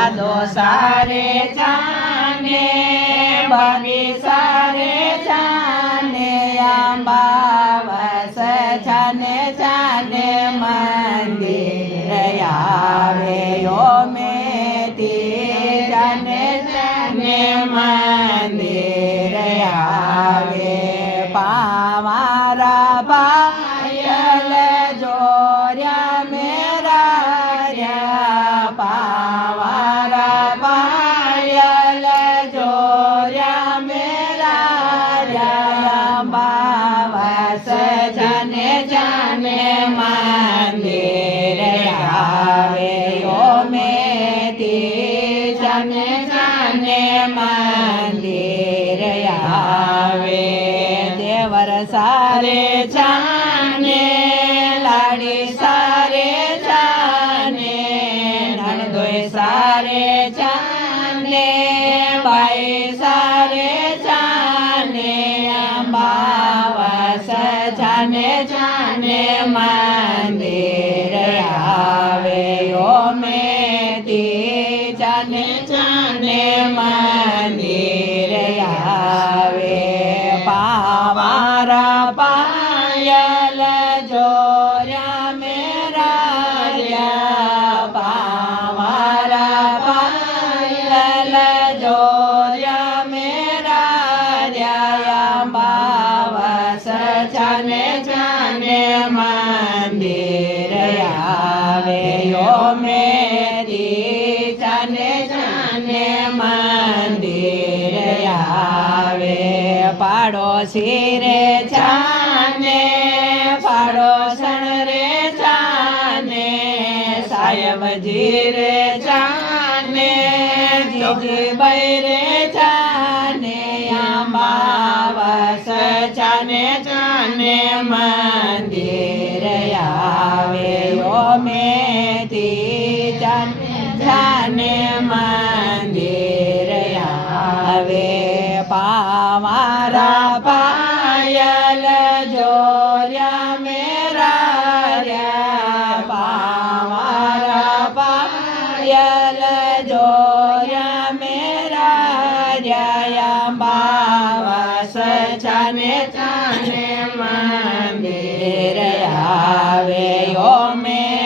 દાદો સારે જાને ભાભી સારે જાને આંબાવસ જાને જાને મંદિર આવે ઓ મેથી જાને જાને મંદિર આવે પાવારા પાયલ જોર્યા મેરા પાવારા પાયલ જોર્યા મેરા બાવસ જાને જાને મંદિર આવે ઓ મેથી જાને જાને મંદિર આવે દેવર સારે જાને લાડી સારે જાને નણદોય સારે જાને બાઈ સારે જાને બાવસ જાને જાને મંદિર આવે ઓ મેથી જાને જાને મંદિર આવે પાવારા પાયલ જોર્યા મેરા પાવારા પાયલ જોર્યા મેરા બાવસ જાને જાને મંદિર આવે ઓ મેરી જાને જાને મંદિર આવે પાડોશી રે જાને પાડોસણ રે જાને સાહેબજી રે જાને જીજીબાઈ રે જાને આંબાવસ જાને જાને મંદિર આવે ઓ મેથી જાને જાને મંદિર આવે પાવારા પાયલ જોર્યા મેરા પાવારા પાયલ જોર્યા મેરા બાવસ જાને જાને મંદિર આવે ઓ મેં